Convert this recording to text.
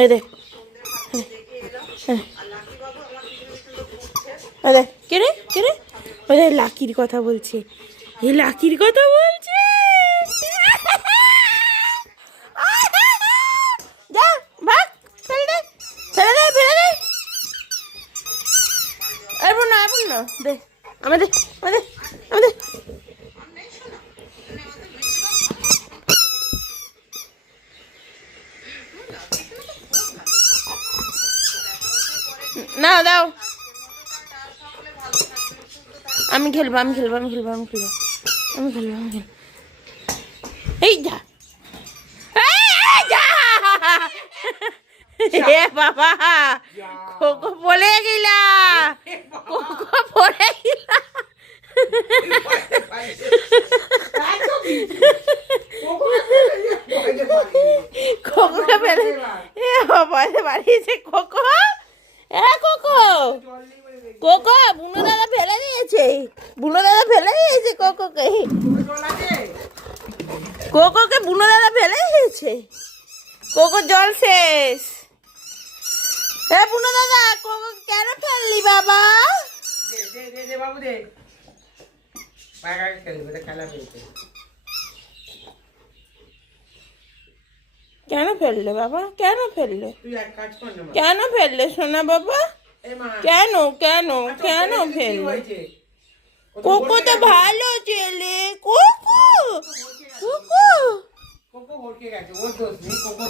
এই দেখ, এই দেখ, কে রে কে রে? ওই দেখ লাকির কথা বলছে, এই লাকির কথা বলছে। যা ভাগ, ফেলে দে ফেলে দে ফেলে দে। এরপর না এরপর না, দে আমাদের আমাদের আমাদের। না দাও, আমি খেলবো আমি খেলবো আমি খেলবো আমি খেলবো আমি খেলবো আমি খেলবো। এই যা এ বাবা, খোকো পড়ে গেলা, খোকো পড়ে গেলা। খোকোকে ফেলে এ ভয় বাড়িয়েছে খোকো। এ খোকো, কোকো বুনো দাদা ফেলে দিয়েছে, বুনো দাদা ফেলে দিয়েছে কোকোকে, কোকোকে বুনো দাদা ফেলে দিয়েছে। কোকো জল শেষ। এ বুনো দাদা, কোকো কেন ফেললি বাবা? বাবু দে, খেলা হয়েছে। কেন ফেললে বাবা, কেন ফেললে? তুই এক কাজ কর না, কেন ফেললে সোনা বাবা? কেন কেন কেন ফেললে? কোকো তো ভালো ছেলে, কোকো কোকো কোকো ভরকে গেছে, ওর দোষ নেই। কোকো